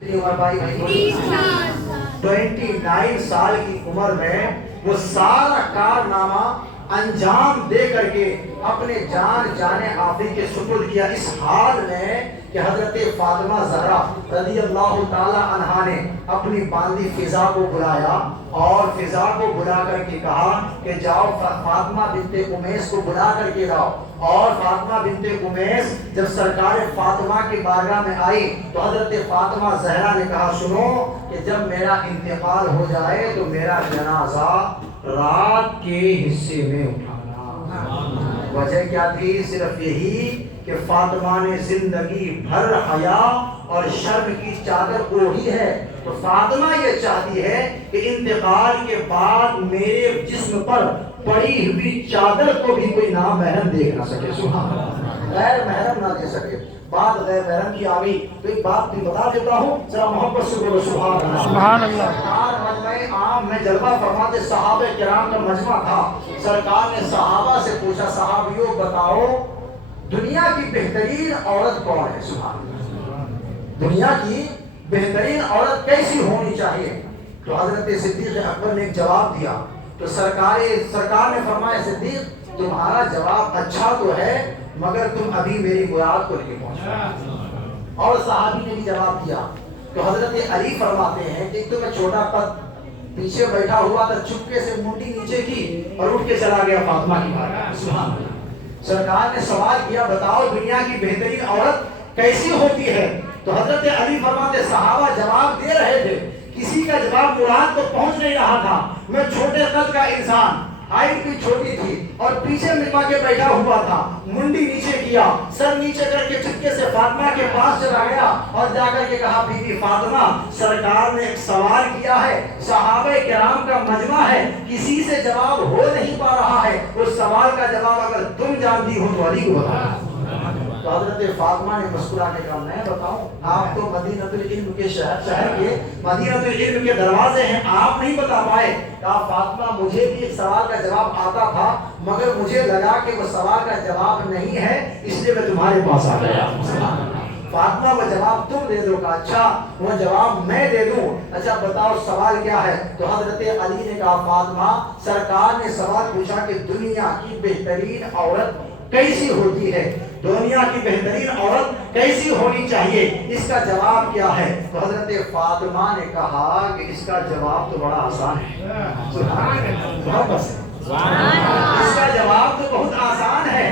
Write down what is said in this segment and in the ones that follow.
29 साल की उम्र में वो सारा कारनामा अंजाम दे करके अपने जान जाने आफी के सुपुर्द किया। इस हाल में कि हजरत फातिमा ज़हरा रज़ी अल्लाह ताला अन्हा ने अपनी बांदी फिजा को बुलाया और फिजा को बुला करके कहा कि जाओ फातिमा बिनते उमैस को बुला करके लाओ। और फातिमा बिनते उमैस जब सरकार फातिमा की बारगाह में आई तो हजरत फातिमा ज़हरा ने कहा, सुनो कि जब मेरा इंतकाल हो जाए तो मेरा जनाजा रात के हिस्से में उठाना। वजह क्या थी? सिर्फ यही कि फातिमा ने जिंदगी भर हया और शर्म की चादर ओढ़ी है। तो फातिमा ये चाहती है कि इंतकाल के बाद मेरे जिस्म पर पड़ी हुई चादर को भी कोई नामहरम देख ना सके, सुभान अल्लाह, गैर महरम ना दे सके। बात गैर महरम की आ गई तो एक बात भी बता देता हूँ, जरा मोहब्बत से बोलो सुभान अल्लाह। सुभान अल्लाह। सरकार आम में जलवा फरमाते सहाबे किराम का मजमा था। सरकार ने सहाबा से पूछा, सहाबियों बताओ दुनिया की बेहतरीन औरत कौन है? सुभान अल्लाह, दुनिया की बेहतरीन औरत कैसी होनी चाहिए? तो हजरत सिद्दीक अकबर ने एक जवाब दिया। तो सरकार ने फरमाया, सिद्दीक तुम्हारा जवाब अच्छा तो है मगर तुम अभी मेरी मुराद को नहीं पहुंचे। और सहाबी ने भी जवाब दिया। तो हजरत अली फरमाते हैं कि तो मैं छोटा कद पीछे बैठा हुआ था, चुपके से मुंडी नीचे की और उठ के चला गया फातिमा की बात। सुभान अल्लाह। सरकार ने सवाल किया, बताओ दुनिया की बेहतरीन औरत कैसी होती है? तो हजरत अली फरमाते, सहाबा जवाब दे रहे थे, किसी का जवाब मुराद को पहुंच नहीं रहा था। मैं छोटे कद का इंसान, हाइट भी छोटी थी और पीछे मिलवा के बैठा हुआ था, मुंडी नीचे किया, सर नीचे करके चुपके से फातिमा के पास चला गया और जाकर के कहा, बीबी फातिमा सरकार ने एक सवाल किया है, सहाबे किराम का मजमा है, किसी से जवाब हो नहीं पा रहा है, उस सवाल का जवाब अगर तुम जानती हो तो अली को बताओ। तो हजरत फातिमा ने मुस्कुरा के कहा, मैं बताऊं? आप तो मदीनतुल इल्म के शहर के मदीनतुल इल्म के दरवाजे हैं, आप नहीं बता पाए? कहा, फातिमा मुझे भी एक सवाल का जवाब आता था मगर मुझे लगा कि वो सवाल का जवाब नहीं है, इसलिए मैं तुम्हारे पास आ गया। फातिमा वो जवाब तुम दे दो? का अच्छा वो जवाब मैं दे दूं? अच्छा बताओ सवाल क्या है? तो हजरत अली ने कहा, फातिमा सरकार ने सवाल पूछा कि दुनिया की बेहतरीन औरत कैसी होती है, दुनिया की बेहतरीन औरत कैसी होनी चाहिए, इसका जवाब क्या है? तो हजरत फातिमा ने कहा कि इसका जवाब तो बड़ा आसान है। इसका जवाब तो बहुत आसान है।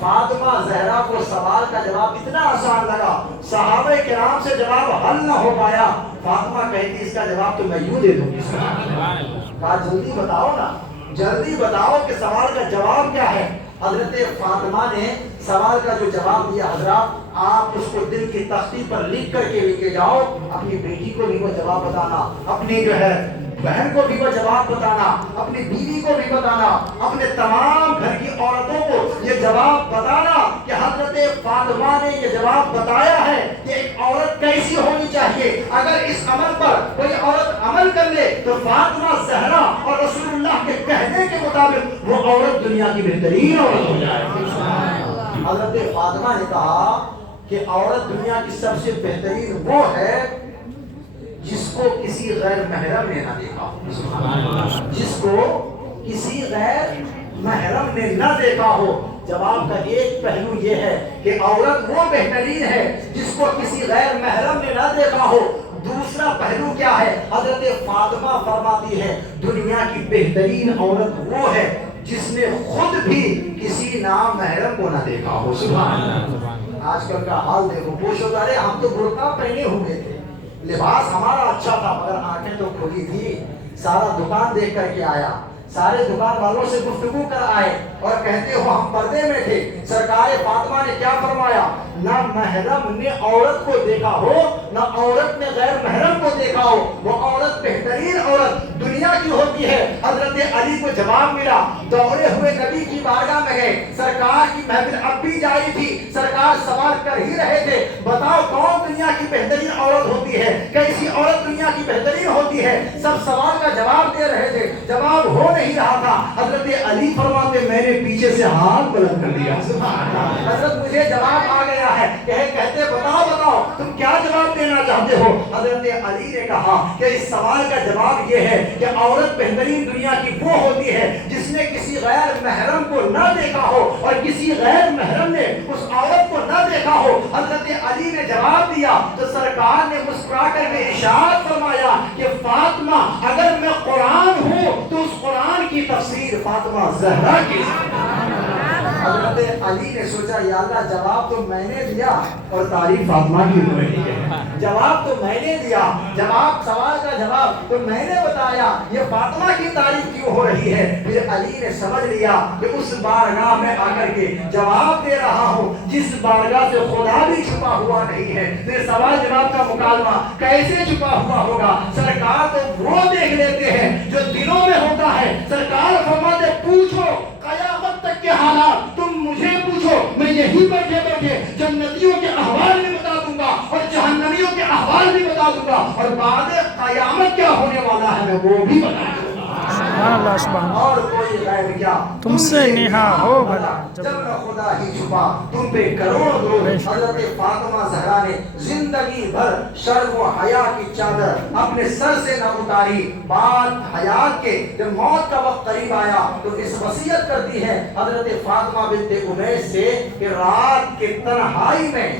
फातिमा ज़हरा को सवाल का जवाब इतना आसान लगा, सहाबे किराम से जवाब हल न हो पाया। फातिमा कहती, इसका जवाब तो मैं यूं दे दूंगी। कहा, जल्दी बताओ ना, जल्दी बताओ कि सवाल का जवाब क्या है? हजरत फातिमा ने सवाल का जो जवाब दिया, हजरत आप उसको दिल की तख्ती पर लिख करके लेके जाओ, अपनी बेटी को भी वो जवाब बताना, अपनी जो है बहन को भी वो जवाब बताना, अपनी बीवी को भी बताना, अपने तमाम घर की औरतों को ये जवाब बताना कि हजरत फातिमा ने ये जवाब बताया है कि एक औरत कैसी होनी चाहिए। अगर इस अमल पर कोई औरत अमल कर ले तो फातिमा ज़हरा और रसूलुल्लाह के कहने के मुताबिक वो औरत दुनिया की बेहतरीन औरत हो जाएगी। हजरत फातिमा ने कहा कि औरत दुनिया की सबसे बेहतरीन वो है जिसको किसी गैर महरम ने ना देखा हो, जिसको किसी गैर महरम ने ना देखा हो। जवाब का एक पहलू ये है कि औरत वो बेहतरीन है जिसको किसी गैर महरम ने ना देखा हो। दूसरा पहलू क्या है? हजरत फातिमा फरमाती है, दुनिया की बेहतरीन औरत वो है जिसने खुद भी किसी नाम महरम को ना देखा हो। सुभान अल्लाह। आजकल का हाल देखो, पूछो, अरे हम तो बुर्का पहने हुए थे, लिबास हमारा अच्छा था मगर आंखें तो खुली थी। सारा दुकान देख करके आया, सारे दुकान वालों से गुफ्तगू कर आए और कहते हो हम पर्दे में थे। सरकार फातिमा ने क्या फरमाया? ना महरम ने औरत को देखा हो, ना औरत ने गैर महरम को देखा हो, वो औरत बेहतरीन औरत दुनिया की होती है। हजरत अली को जवाब मिला, दौड़े हुए नबी की बारगाह में गए, सरकार की महफिल अब भी जारी थी, सरकार सवाल कर ही रहे थे, बताओ कौन दुनिया की बेहतरीन औरत होती है, कैसी औरत दुनिया की बेहतरीन होती है? सब सवाल का जवाब दे रहे थे, जवाब हो नहीं रहा था। हजरत अली फरमाते, मैंने पीछे से हाथ बुलंद कर दिया, हजरत मुझे जवाब आ गया है, کہتے بتاؤ تم کیا جواب دینا چاہتے ہو؟ حضرت علی نے کہا کہ اس سوال کا جواب یہ ہے کہ عورت بہترین دنیا کی وہ ہوتی ہے جس نے کسی غیر محرم کو نہ دیکھا ہو اور کسی غیر محرم نے اس عورت کو نہ دیکھا ہو۔ حضرت علی نے جواب دیا تو سرکار نے مسکرا کر میں ارشاد فرمایا کہ فاطمہ اگر میں قرآن ہوں تو اس قرآن کی تفسیر فاطمہ زہرا کی۔ حضرت علی نے سوچا یا اللہ جواب تو میں نے دیا اور تعریف فاطمہ کی ہو رہی ہے، جواب تو میں نے دیا، سوال کا جواب تو میں نے بتایا، یہ فاطمہ کی تعریف کیوں ہو رہی ہے؟ پھر علی نے سمجھ لیا کہ اس بارگاہ میں آ کر کے جواب دے رہا ہوں جس بارگاہ سے خدا بھی چھپا ہوا نہیں ہے، پھر سوال جواب کا مکالمہ کیسے چھپا ہوا ہوگا؟ سرکار تو وہ دیکھ لیتے ہیں جو دلوں میں ہوتا ہے۔ سرکار فرماتے پوچھو قیامت تک کے حالات، تم مجھے پوچھو میں یہی بیٹھے بیٹھے جنتیوں کے احوال بھی بتا دوں گا اور جہنمیوں کے احوال بھی بتا دوں گا اور بعد قیامت کیا ہونے والا ہے میں وہ بھی بتا دوں گا۔ اور کوئی غیب کیا تم سے نہا ہو بھلا جب نہ خدا ہی چھپا تم پہ کروڑ درود۔ حضرت فاطمہ زہرا نے زندگی بھر شرم و حیا کی چادر اپنے سر سے نہ اتاری۔ بعد حیات کے جب موت کا وقت قریب آیا تو اس وصیت کرتی ہے حضرت فاطمہ بنت امیس سے کہ رات کے تنہائی میں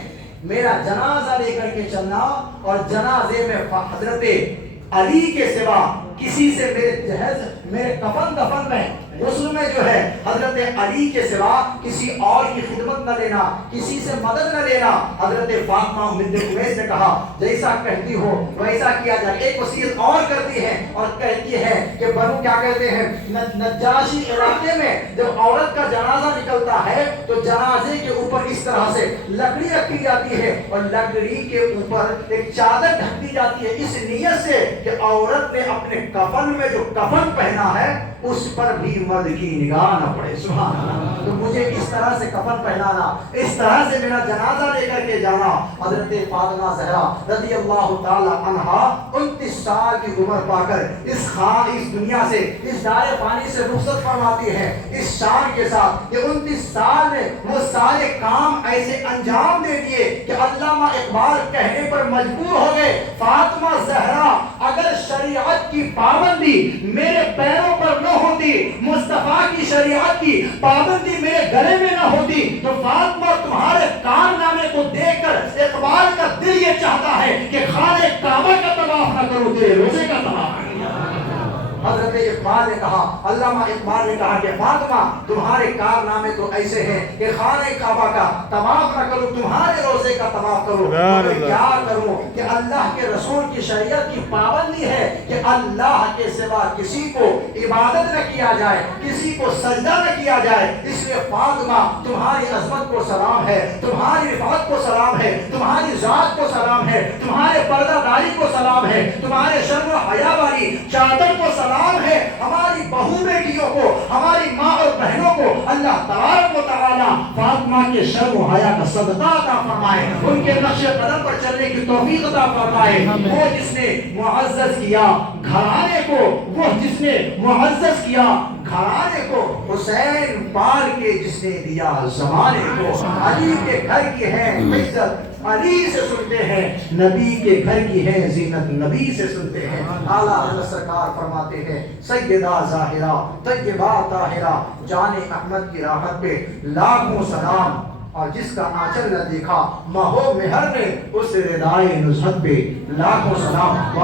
میرا جنازہ لے کر کے چلنا اور جنازے میں حضرت علی کے سوا کسی سے میرے جہیز میرے کفن دفن میں غسل میں جو ہے حضرت علی کے سوا کسی اور کی خدمت نہ لینا، کسی سے مدد نہ لینا۔ حضرت فاطمہ بنت امیس نے کہا جیسا کہتی ہو ویسا کیا جائے۔ ایک وصیت اور کرتی ہے اور کہتی ہے کہ بنو کیا کہتے ہیں نجاشی علاقے میں جب عورت کا جنازہ نکلتا ہے تو جنازے کے اوپر اس طرح سے لکڑی رکھی جاتی ہے اور لکڑی کے اوپر ایک چادر ڈھک دی جاتی ہے اس نیت سے کہ عورت نے اپنے کفن میں جو کفن پہنا ہے اس پر بھی مرد کی نگاہ نہ پڑے۔ سبحان اللہ۔ تو مجھے اس طرح سے کفن پہنانا، اس طرح سے میرا جنازہ لے کر کے جانا۔ حضرت فاطمہ زہرا رضی اللہ تعالی عنہا 29 سال کی عمر پا کر اس دنیا سے اس دار فانی سے رخصت فرماتی ہے۔ اس شان کے ساتھ یہ 29 سال میں وہ سارے کام ایسے انجام دے دیے کہ علامہ اقبال کہنے پر مجبور ہو گئے فاطمہ زہرا اگر شریعت کی پابندی میرے پیروں پر نہ ہوتی، مصطفیٰ کی شریعت کی پابندی میرے گلے میں نہ ہوتی تو فاطمہ تمہارے کارنامے کو دیکھ کر اقبال کا دل یہ چاہتا ہے کہ خانہ کعبہ کا طواف نہ کرو تیرے روزے کا طواف۔ حضرت اقبال نے کہا، علامہ اقبال نے کہا کہ فاطمہ تمہارے کارنامے تو ایسے ہیں کہ خانہ کعبہ کا طواف نہ کروں، تمہارے روزے کا طواف کروں، مگر کیا کروں کہ اللہ کے رسول کی شریعت کی پابندی ہے کہ اللہ کے سوا کسی کو عبادت نہ کیا جائے، کسی کو سجدہ نہ کیا جائے۔ اس لیے فاطمہ تمہاری عظمت کو سلام ہے، تمہاری رفعت کو سلام ہے، تمہاری ذات کو سلام ہے، تمہارے پردہ داری کو سلام ہے، تمہارے شرم و حیا والی چادر کو سلام ہے۔ ہماری بہو بیٹیوں کو، ہماری ماں اور بہنوں کو اللہ تبارک و تعالی فاطمہ کے شرم و حیا کا صدقہ عطا فرمائے، ان کے نقش قدم پر چلنے کی توفیق عطا فرمائے۔ وہ جس نے معزز کیا گھرانے کو، وہ جس نے معزز کیا گھرانے کو، حسین پال کے جس نے دیا زمانے کو۔ علی کے گھر کی ہے عزت علی سے سنتے ہیں، نبی کے گھر کی ہے زینت نبی سے سنتے ہیں۔ اعلیٰ حضرت سرکار فرماتے ہیں سیدہ ظاہرہ طیبہ طاہرہ جان احمد کی راحت پہ لاکھوں سلام، اور جس کا آنچل نہ دیکھا ماہو مہر نے اس ردائے نصرت پہ لاکھوں سلام۔